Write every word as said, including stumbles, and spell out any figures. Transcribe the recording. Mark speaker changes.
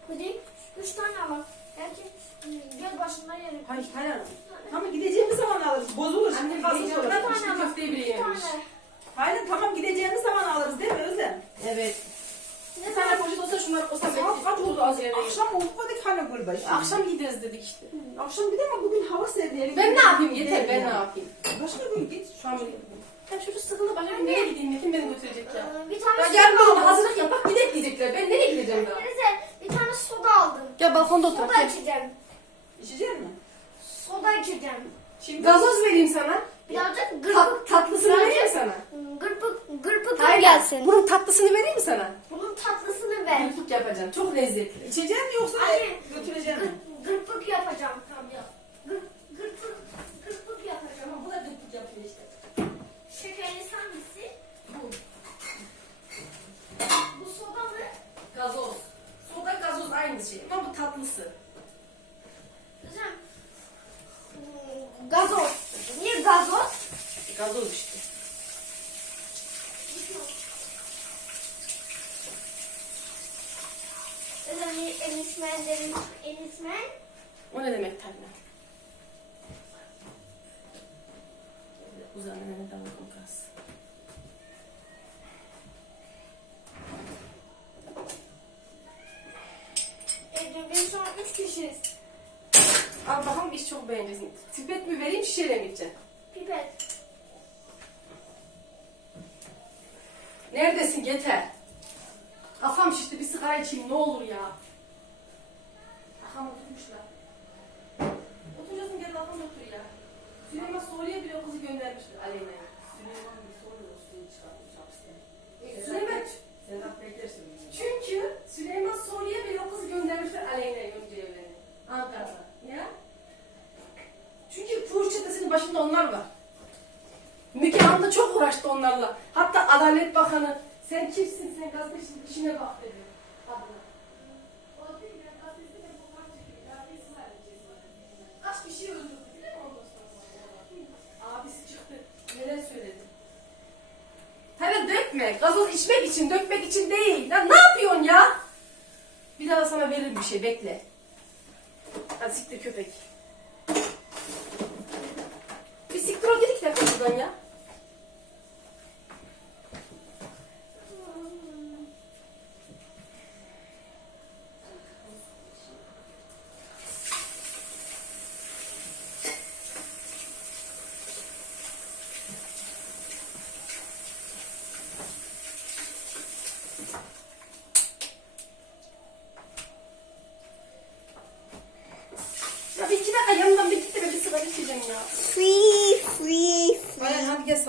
Speaker 1: Hadi üç tane al. Belki gel başında yerim.
Speaker 2: Hayır hayır. Tamam gideceğimiz zaman alırız. Bozulur.
Speaker 3: Anne
Speaker 2: Şimdi fazla
Speaker 3: bir
Speaker 2: sonra.
Speaker 3: tane
Speaker 1: tane
Speaker 3: içli
Speaker 1: al.
Speaker 3: köfteyi bile
Speaker 1: Bir
Speaker 3: yememiş.
Speaker 1: tane.
Speaker 2: Hayır tamam gideceğimiz zaman alırız değil mi Özlem?
Speaker 3: Evet.
Speaker 1: Ne
Speaker 3: Bir tane poşet olsa şunlar olsa
Speaker 2: Saat kaç oldu az yere? Akşam oldu dedik hani burada şimdi.
Speaker 3: Akşam gideriz dedik işte.
Speaker 2: Akşam gidelim ama bugün hava seviyelim.
Speaker 3: Ben ne yapayım yeter ben ne yapayım.
Speaker 2: Başka gün git.
Speaker 3: Şu an böyle. Ya çocuk sıkıldı başka bir nereye gideyim kim beni götürecek ya.
Speaker 1: Ee, Bir tane
Speaker 3: Ya
Speaker 1: soda
Speaker 3: gelmeyin
Speaker 1: aldım.
Speaker 3: hazırlık yapak gidelim diyecekler. Ben nereye gideceğim daha?
Speaker 1: Neyse bir tane soda aldım.
Speaker 3: Gel balkonda otur.
Speaker 1: Soda içeceğim.
Speaker 2: İçecek mi?
Speaker 1: Soda içeceğim.
Speaker 2: Şimdi
Speaker 3: Gazoz vereyim sana.
Speaker 1: Birazcık
Speaker 3: Tat,
Speaker 1: gırpık.
Speaker 3: tatlısını vereyim mi sana?
Speaker 1: Gırpık. Gırpık
Speaker 3: Hayır
Speaker 1: gelsin.
Speaker 3: bunun tatlısını vereyim mi sana?
Speaker 1: Bunun tatlısını ver.
Speaker 3: Gırpık yapacağım. Çok lezzetli.
Speaker 2: içecek mi yoksa
Speaker 1: Anne,
Speaker 2: götürecek mi?
Speaker 1: gır- Gırpık yapacağım. Tamam yap. Gır, gırpık, gırpık yapacağım.
Speaker 3: Bu da gırpık yapıyor işte.
Speaker 1: Şekerli hangisi? Bu. Bu soda mı?
Speaker 3: Gazoz. Soda gazoz aynı şey ama bu tatlısı.
Speaker 1: Güzel. Hmm, Gazoz. Niye gazoz?
Speaker 3: Gazoz işte.
Speaker 1: Özellikle enismen derim. Enismen.
Speaker 3: O ne demek tabii? Uzanın neden kalkas.
Speaker 1: E, biz şu an üç kişiyiz.
Speaker 3: Al bakalım iş çok beğeneceksin. Pipet mi vereyim şişeyle mi içeceksin?
Speaker 1: Pipet.
Speaker 3: Neredesin yeter. Kafam şişti bir sigara içeyim ne olur ya. Kafam oturmuşlar. Oturacaksın gel kafam otur ya. Süleyman Soğlu'ya bile o kızı göndermiştir Aleyna'ya.
Speaker 4: Süleyman bir soru da suyu çıkartmış hapisten.
Speaker 3: Süleyman
Speaker 4: Sedat beklersin.
Speaker 3: çünkü Süleyman Soğlu'ya bile o kızı göndermiştir Aleyna'ya önce evlerini. Ankara'da. Ya? Çünkü fuhuş çetesinin başında onlar var. Müge Anlı çok uğraştı onlarla. Hatta Adalet Bakanı sen kimsin sen gazetecinin işine bak dedi. Adına. O değil ya gazeteci de bunlar çekiyor. Ya resim vereceğiz. Kaç kişiyi öldürdü biliyor musun ondan sonra? Abisi çıktı. Neler söyledi. Hele dökme. Gazoz içmek için, dökmek için değil. Ya ne yapıyorsun ya? Bir daha sana veririm bir şey bekle. Hadi siktir köpek. Bir siktir ol dedik de buradan ya. Ya bir iki dakika yanımdan bir git de ben bir sigara içeceğim ya.